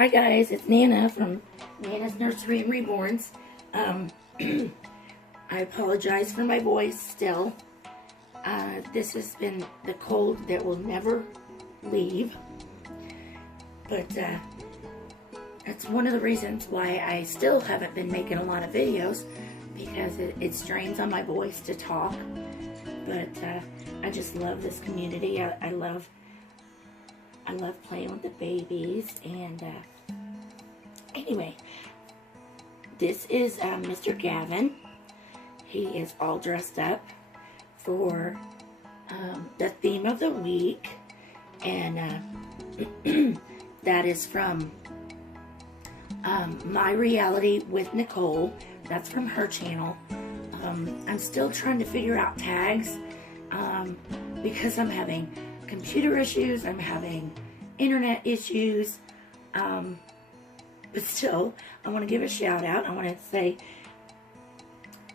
Hi guys, it's Nana from Nana's Nursery and Reborns. I apologize for my voice still. This has been the cold that will never leave. But that's one of the reasons why I still haven't been making a lot of videos, because it strains on my voice to talk. But I just love this community. I love playing with the babies. And anyway, this is Mr. Gavin. He is all dressed up for the theme of the week, and that is from My Reality with Nicole. That's from her channel. I'm still trying to figure out tags because I'm having computer issues, I'm having internet issues, but still, I want to give a shout out. I want to say,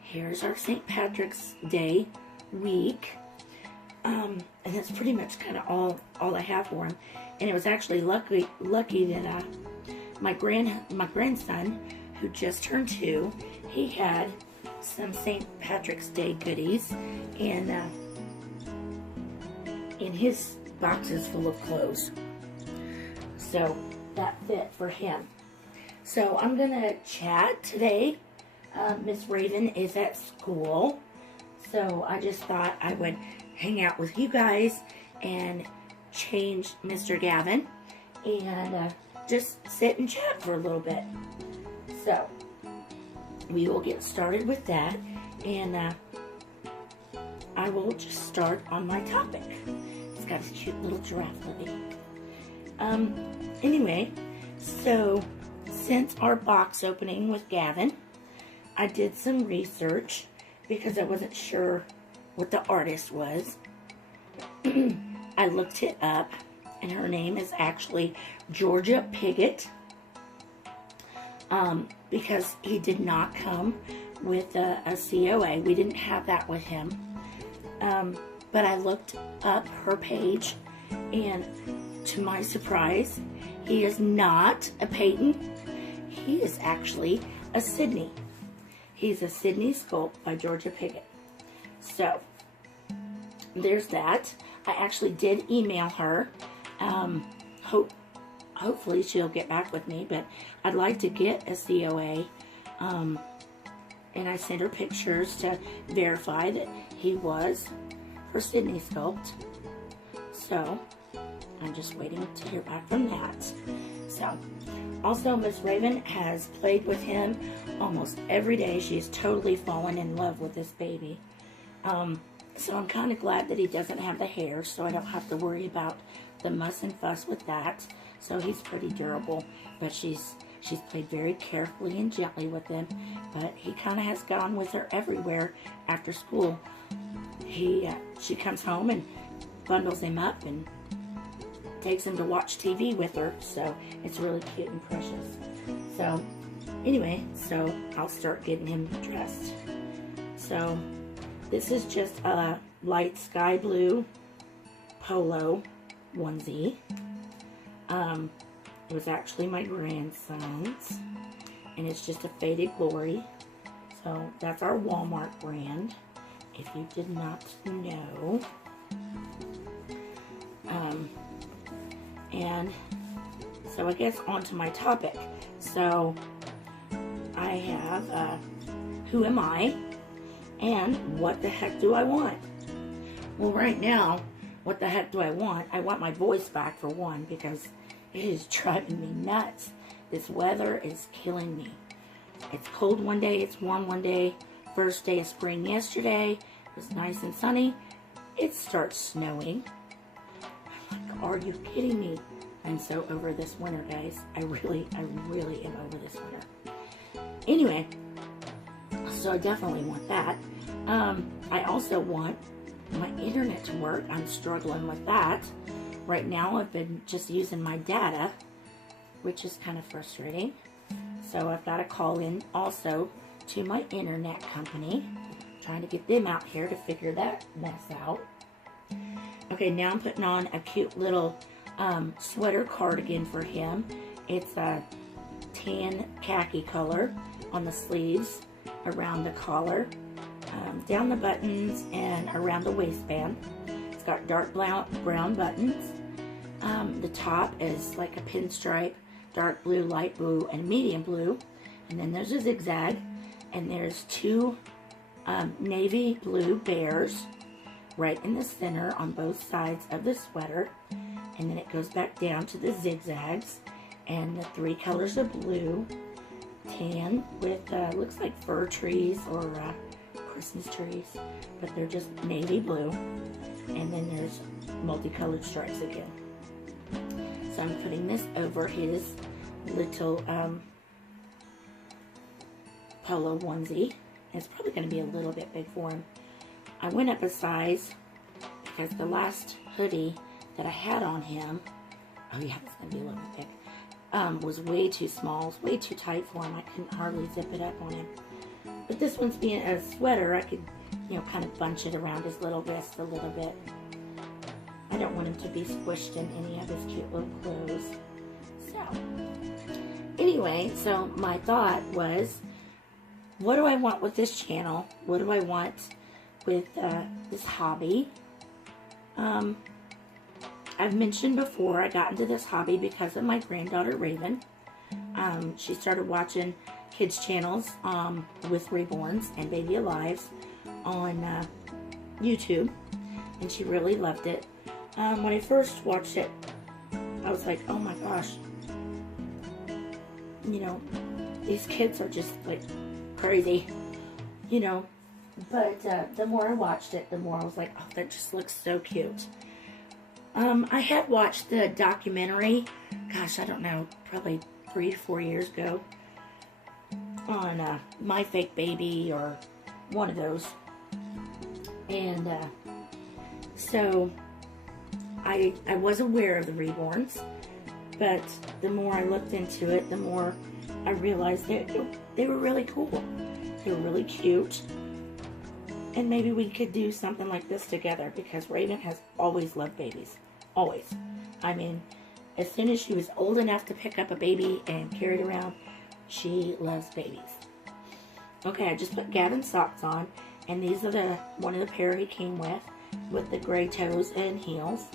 here's our St. Patrick's Day week, and that's pretty much kind of all I have for him. And it was actually lucky that my grandson, who just turned 2, he had some St. Patrick's Day goodies, and in his boxes full of clothes. So that fit for him. So I'm gonna chat today. Miss Raven is at school, so I just thought I would hang out with you guys and change Mr. Gavin and just sit and chat for a little bit. So we will get started with that, and I will just start on my topic. It's got a cute little giraffe living. Anyway, so since our box opening with Gavin, I did some research because I wasn't sure what the artist was. I looked it up, and her name is actually Georgia Piggott, because he did not come with a COA. We didn't have that with him. But I looked up her page, and to my surprise, he is not a Peyton. He is actually a Sydney. He's a Sydney sculpt by Georgia Piggott. So there's that. I actually did email her. Hopefully she'll get back with me, but I'd like to get a COA. And I sent her pictures to verify that he was her Sydney sculpt. So I'm just waiting to hear back from that. So also, Miss Raven has played with him almost every day. She's totally fallen in love with this baby. So I'm kind of glad that he doesn't have the hair, so I don't have to worry about the muss and fuss with that. So he's pretty durable, but she's played very carefully and gently with him. But he kind of has gone with her everywhere after school. She comes home and bundles him up and takes him to watch TV with her. So it's really cute and precious. So anyway, so I'll start getting him dressed. So this is just a light sky blue polo onesie. It was actually my grandson's, and it's just a Faded Glory. So that's our Walmart brand, if you did not know. And so I guess on to my topic. So I have who am I, and what the heck do I want? Well, right now, what the heck do I want? I want my voice back, for one, because it is driving me nuts. This weather is killing me. It's cold one day, it's warm one day. First day of spring yesterday, it was nice and sunny. It starts snowing. I'm like, are you kidding me? I'm so over this winter, guys. I really am over this winter. Anyway, so I definitely want that. I also want my internet to work. I'm struggling with that. Right now, I've been just using my data, which is kind of frustrating. So I've got to call in also to my internet company, trying to get them out here to figure that mess out. Okay, now I'm putting on a cute little sweater cardigan for him, It's a tan khaki color on the sleeves, around the collar, down the buttons, and around the waistband. It's got dark brown buttons. The top is like a pinstripe, dark blue, light blue, and medium blue. And then there's a zigzag, and there's two navy blue bears right in the center on both sides of the sweater. And then it goes back down to the zigzags, and the three colors of blue, tan with looks like fir trees or Christmas trees, but they're just navy blue. And then there's multicolored stripes again. So I'm putting this over his little polo onesie. It's probably going to be a little bit big for him. I went up a size because the last hoodie that I had on him, oh yeah, it's going to be a little bit big, was way too small. It was way too tight for him. I couldn't hardly zip it up on him. But this one's being a sweater, I could, you know, kind of bunch it around his little wrist a little bit. I don't want him to be squished in any of his cute little clothes. So, anyway, so my thought was, what do I want with this channel? What do I want with this hobby? I've mentioned before, I got into this hobby because of my granddaughter, Raven. She started watching kids channels with Reborns and Baby Alives on YouTube, and she really loved it. When I first watched it, I was like, oh my gosh, you know, these kids are just like crazy, you know. But the more I watched it, the more I was like, oh, that just looks so cute. I had watched the documentary, gosh, I don't know, probably 3 to 4 years ago, on My Fake Baby or one of those. And so I was aware of the Reborns, but the more I looked into it, the more I realized that they were really cool. They were really cute. And maybe we could do something like this together, because Raven has always loved babies. Always. I mean, as soon as she was old enough to pick up a baby and carry it around, she loves babies. Okay, I just put Gavin's socks on, and these are one of the pair he came with the gray toes and heels,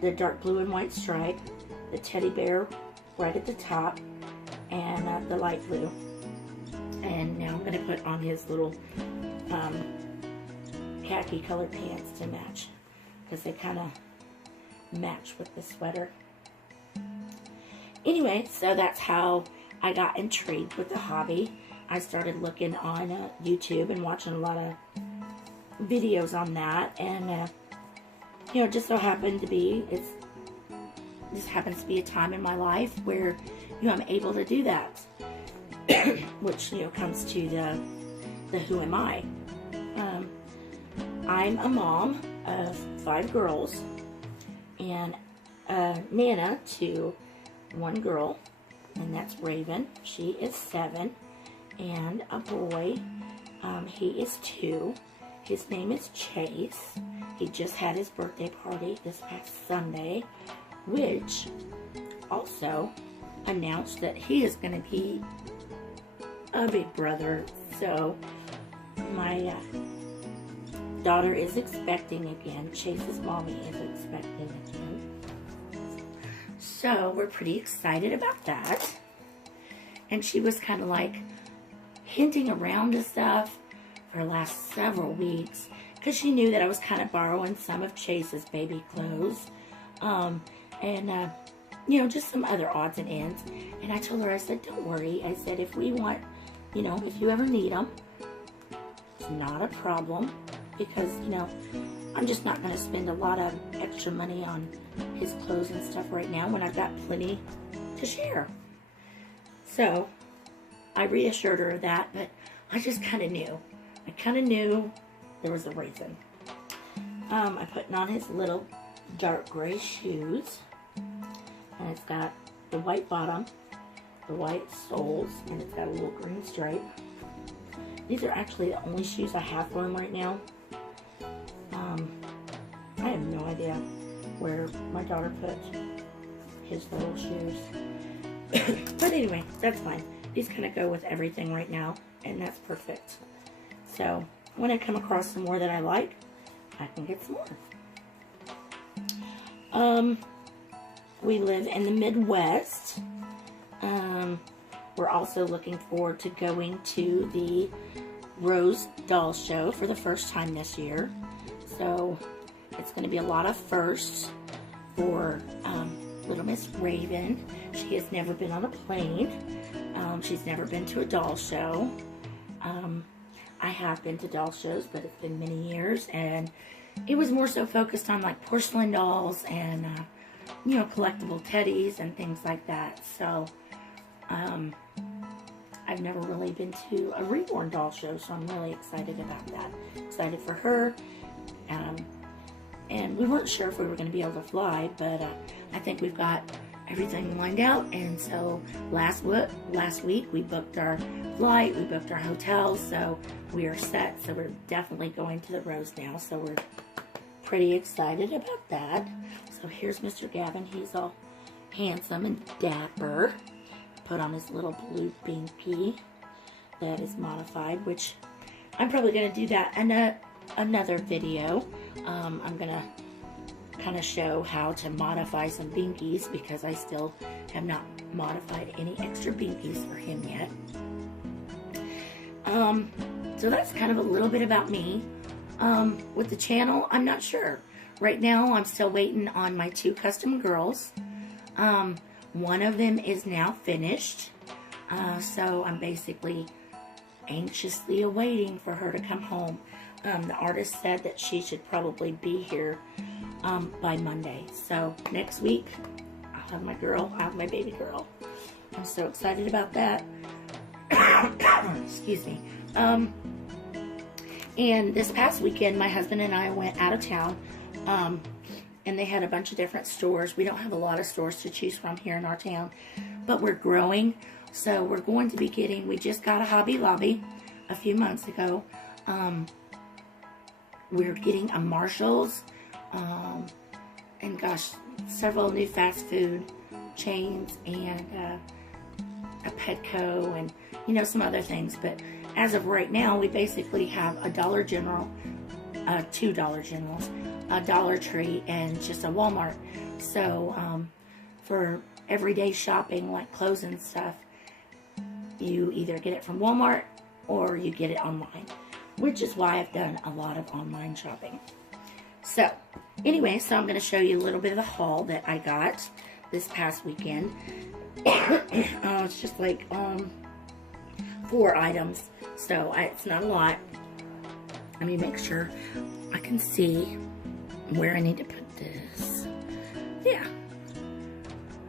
the dark blue and white stripe, the teddy bear right at the top, and the light blue. And now I'm going to put on his little khaki colored pants to match, because they kind of match with the sweater. Anyway, so that's how I got intrigued with the hobby. I started looking on YouTube and watching a lot of videos on that, and you know, just so happened to be, this happens to be a time in my life where, you know, I'm able to do that. Which, you know, comes to the who am I. I'm a mom of 5 girls, and a nana to 1 girl, and that's Raven. She is 7, and a boy, he is 2. His name is Chase. He just had his birthday party this past Sunday, which also announced that he is going to be a big brother. So my daughter is expecting again. Chase's mommy is expecting again. So we're pretty excited about that. And she was kind of like hinting around to stuff for the last several weeks, because she knew that I was kind of borrowing some of Chase's baby clothes. And you know, just some other odds and ends. And I told her, I said, don't worry. I said, if we want, you know, if you ever need them, it's not a problem, because, you know, I'm just not going to spend a lot of extra money on his clothes and stuff right now when I've got plenty to share. So I reassured her of that, but I just kind of knew. I kind of knew there was a reason. I put on his little dark gray shoes, and it's got the white bottom, the white soles, and it's got a little green stripe. These are actually the only shoes I have for him right now. I have no idea where my daughter put his little shoes. But anyway, that's fine. These kind of go with everything right now, and that's perfect. So when I come across some more that I like, I can get some more. We live in the Midwest. We're also looking forward to going to the Rose Doll Show for the first time this year. So it's going to be a lot of firsts for little Miss Raven. She has never been on a plane. She's never been to a doll show. I have been to doll shows, but it's been many years, and it was more so focused on like porcelain dolls and you know, collectible teddies and things like that. So I've never really been to a Reborn doll show, so I'm really excited about that. Excited for her. And we weren't sure if we were going to be able to fly, but I think we've got everything lined out. And so last week we booked our flight, we booked our hotel, so we are set. So we're definitely going to the Rose now, so we're pretty excited about that. So here's Mr. Gavin. He's all handsome and dapper. Put on his little blue binky that is modified, which I'm probably going to do that in another video. I'm going to kind of show how to modify some binkies, because I still have not modified any extra binkies for him yet. So that's kind of a little bit about me. With the channel, I'm not sure. Right now, I'm still waiting on my 2 custom girls. One of them is now finished. So I'm basically anxiously awaiting for her to come home. The artist said that she should probably be here by Monday. So next week, I'll have my girl, I'll have my baby girl. I'm so excited about that. Excuse me. And this past weekend, my husband and I went out of town, and they had a bunch of different stores. We don't have a lot of stores to choose from here in our town, but we're growing. So we're going to be getting, we just got a Hobby Lobby a few months ago. We're getting a Marshall's, and gosh, several new fast food chains, and a Petco, and you know, some other things. But as of right now, we basically have a Dollar General, 2 Dollar Generals, a Dollar Tree, and just a Walmart. So for everyday shopping, like clothes and stuff, you either get it from Walmart or you get it online, which is why I've done a lot of online shopping. So anyway, so I'm going to show you a little bit of the haul that I got this past weekend. It's just like 4 items, so it's not a lot. Let me make sure I can see where I need to put this. Yeah,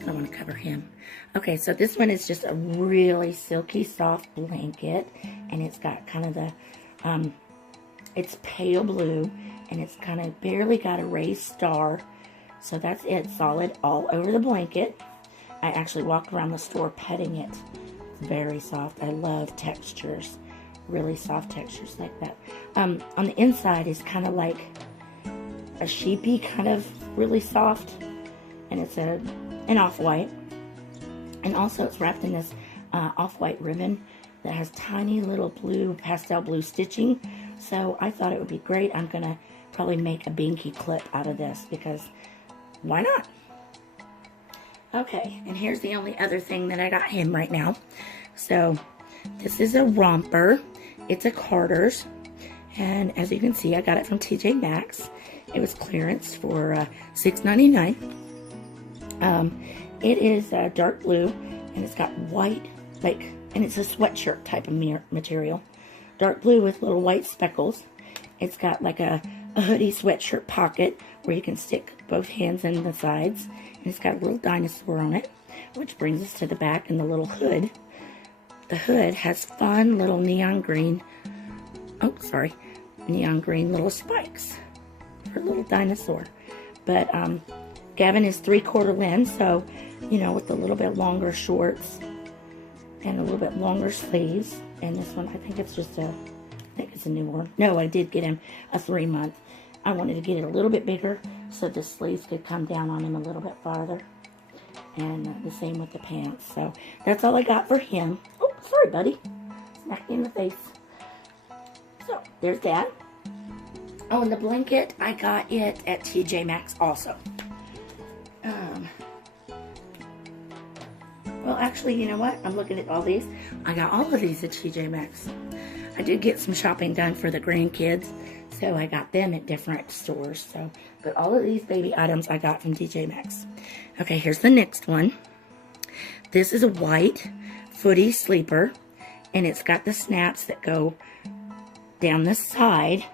I don't want to cover him. Okay, so this one is just a really silky soft blanket, and it's got kind of the it's pale blue, and it's kind of barely got a raised star. So that's it, solid all over the blanket. I actually walked around the store petting it. It's very soft. I love textures, really soft textures like that. On the inside is kind of like a sheepy, kind of really soft, and it's an off-white. And also it's wrapped in this off-white ribbon that has tiny little blue, pastel blue stitching. So I thought it would be great. I'm going to probably make a binky clip out of this, because why not? Okay, and here's the only other thing that I got him right now. So this is a romper. It's a Carter's, and as you can see, I got it from TJ Maxx. It was clearance for $6.99. It is dark blue, and it's got white, and it's a sweatshirt type of material. Dark blue with little white speckles. It's got like a hoodie sweatshirt pocket where you can stick both hands in the sides. And it's got a little dinosaur on it, which brings us to the back and the little hood. The hood has fun little neon green little spikes for a little dinosaur. But Gavin is 3/4 length, so you know, with a little bit longer shorts and a little bit longer sleeves. And this one, I think it's a new one. No, I did get him a 3-month. I wanted to get it a little bit bigger so the sleeves could come down on him a little bit farther. And the same with the pants. So that's all I got for him. Oh, sorry, buddy. Smack me in the face. So there's that. Oh, and the blanket, I got it at TJ Maxx also. Well, actually, you know what? I'm looking at all these. I got all of these at TJ Maxx. I did get some shopping done for the grandkids, so I got them at different stores. So, but all of these baby items I got from TJ Maxx. Okay, here's the next one. This is a white footy sleeper, and it's got the snaps that go down the side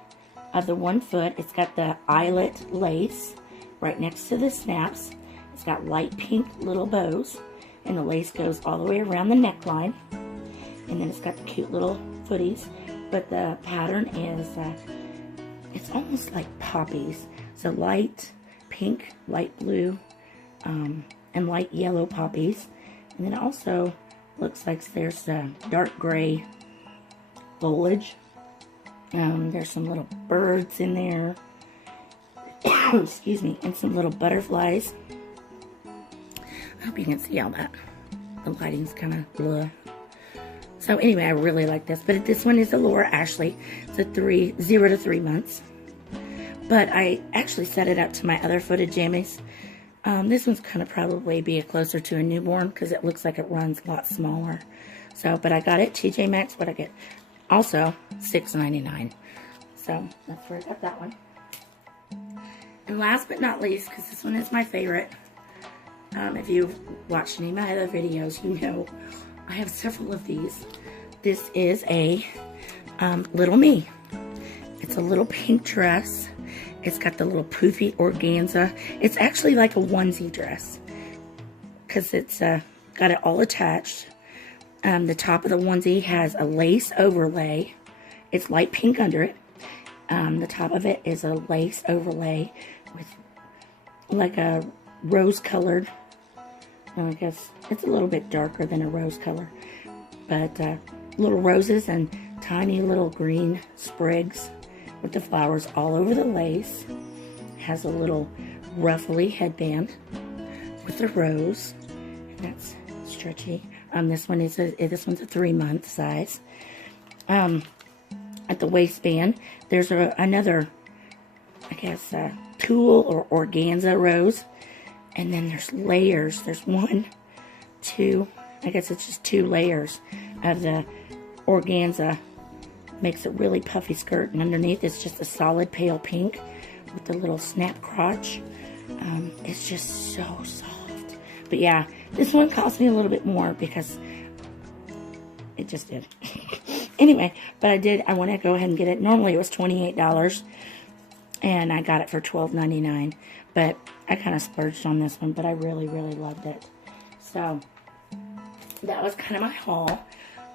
of the 1 foot. It's got the eyelet lace right next to the snaps. It's got light pink little bows, and the lace goes all the way around the neckline. And then it's got the cute little footies, but the pattern is, it's almost like poppies. So light pink, light blue, and light yellow poppies. And then it also looks like there's dark gray foliage. There's some little birds in there. Excuse me. And some little butterflies. I hope you can see all that. The lighting's kind of blur. So anyway, I really like this. But this one is a Laura Ashley. It's a 0 to 3 months. But I actually set it up to my other footed jammies. This one's going to probably be closer to a newborn because it looks like it runs a lot smaller. So, but I got it TJ Maxx. What I get? Also, $6.99. So that's where I got that one. And last but not least, because this one is my favorite. If you've watched any of my other videos, you know I have several of these. This is a Little Me. It's a little pink dress. It's got the little poofy organza. It's actually like a onesie dress because it's got it all attached. The top of the onesie has a lace overlay. It's light pink under it. The top of it is a lace overlay with like a rose-colored. I guess it's a little bit darker than a rose color, but little roses and tiny little green sprigs with the flowers all over the lace. It has a little ruffly headband with a rose, and that's stretchy. This one's a 3-month size. At the waistband, there's another, I guess, tulle or organza rose. And then there's layers. There's 1, 2, I guess it's just 2 layers of the organza. Makes a really puffy skirt. And underneath it's just a solid pale pink with the little snap crotch. It's just so soft. But yeah, this one cost me a little bit more because it just did. Anyway, but I want to go ahead and get it. Normally it was $28. And I got it for $12.99. But I kind of splurged on this one, but I really, really loved it. So, that was kind of my haul.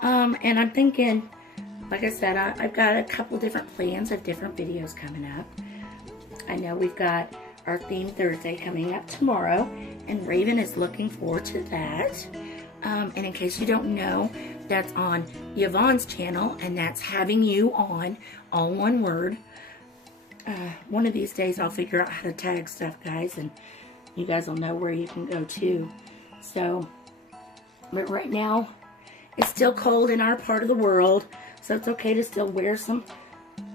And I'm thinking, like I said, I've got a couple different plans of different videos coming up. I know we've got our Theme Thursday coming up tomorrow, and Raven is looking forward to that. And in case you don't know, that's on Yvonne's channel, and that's Having You On, all one word. One of these days I'll figure out how to tag stuff, guys, and you guys will know where you can go to. So, but right now it's still cold in our part of the world, so it's okay to still wear some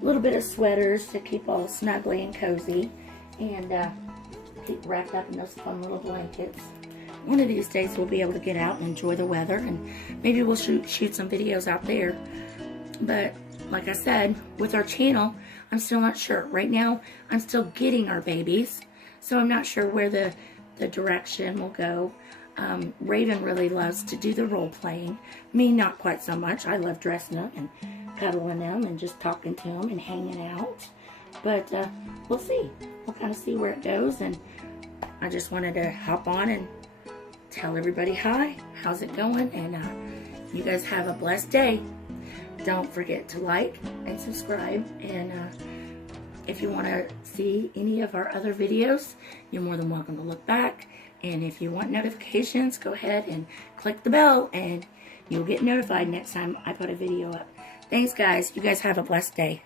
little bit of sweaters to keep all snuggly and cozy, and keep wrapped up in those fun little blankets. One of these days we'll be able to get out and enjoy the weather, and maybe we'll shoot some videos out there. But like I said, with our channel, I'm still not sure. Right now, I'm still getting our babies, so I'm not sure where the direction will go. Raven really loves to do the role playing. Me, not quite so much. I love dressing up and cuddling them and just talking to them and hanging out. But we'll see. We'll kind of see where it goes. And I just wanted to hop on and tell everybody hi. How's it going? And you guys have a blessed day. Don't forget to like and subscribe, and if you want to see any of our other videos, you're more than welcome to look back. And if you want notifications, go ahead and click the bell, and you'll get notified next time I put a video up. Thanks, guys. You guys have a blessed day.